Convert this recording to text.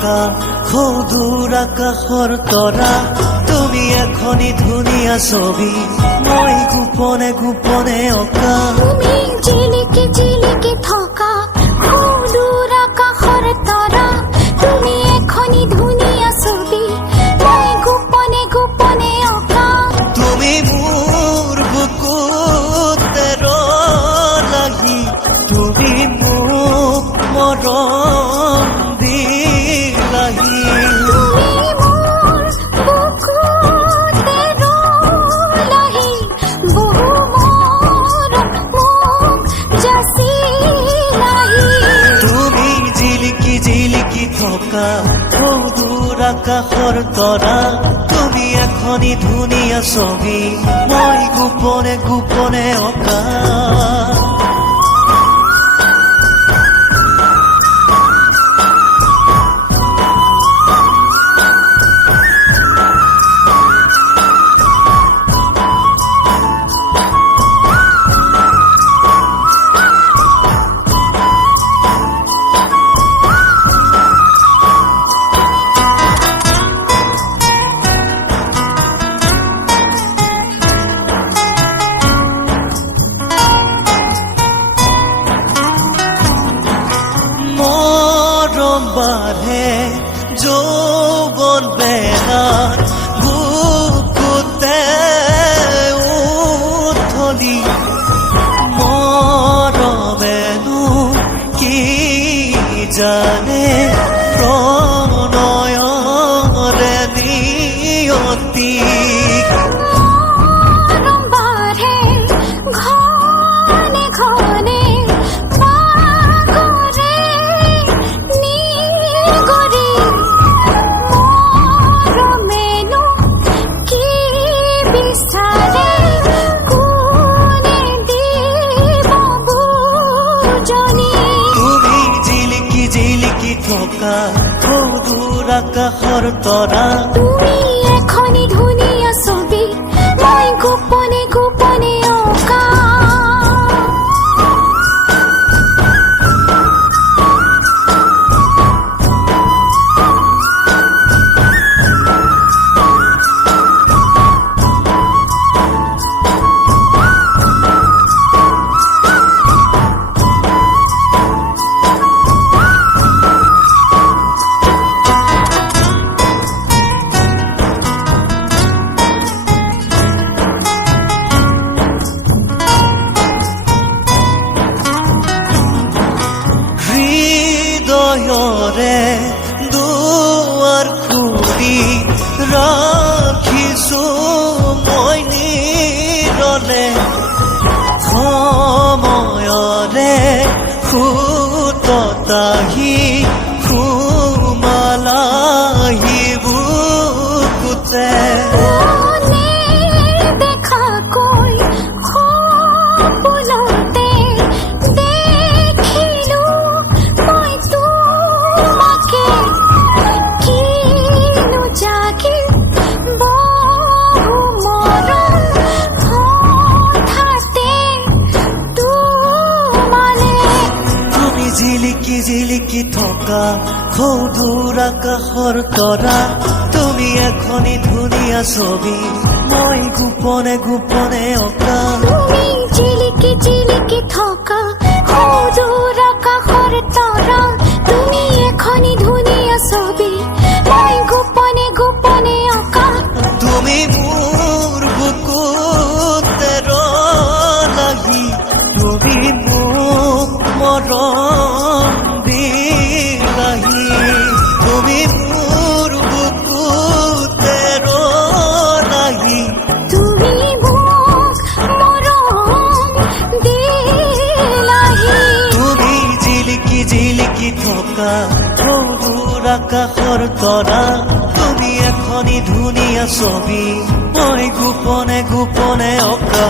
থকা সৌদূৰ আকাশৰ তৰা তুমি এখনি ধুনীয়া ছবি, মই গোপনে গোপনে অঁকা। জিলিকি জিলিকি থকা সৌদূৰ আকাশৰ তৰা তুমি এখনি ধুনীয়া ছবি মই গোপনে গোপনে অঁকা बार है जो থকা সৌদূৰ আকাশৰ তৰা তুমি এখনি থকা সৌদূৰ আকাশৰ তৰা তুমি এখনি ধুনীয়া ছবি, মই গোপনে গোপনে অঁকা। চিলিকি জিলিকি থকা সদূৰ আকাশৰ তৰা সৌদূৰ আকাশৰ তৰা। তুমি এখনি ধুনীয়া ছবি মই গোপনে গোপনে অঁকা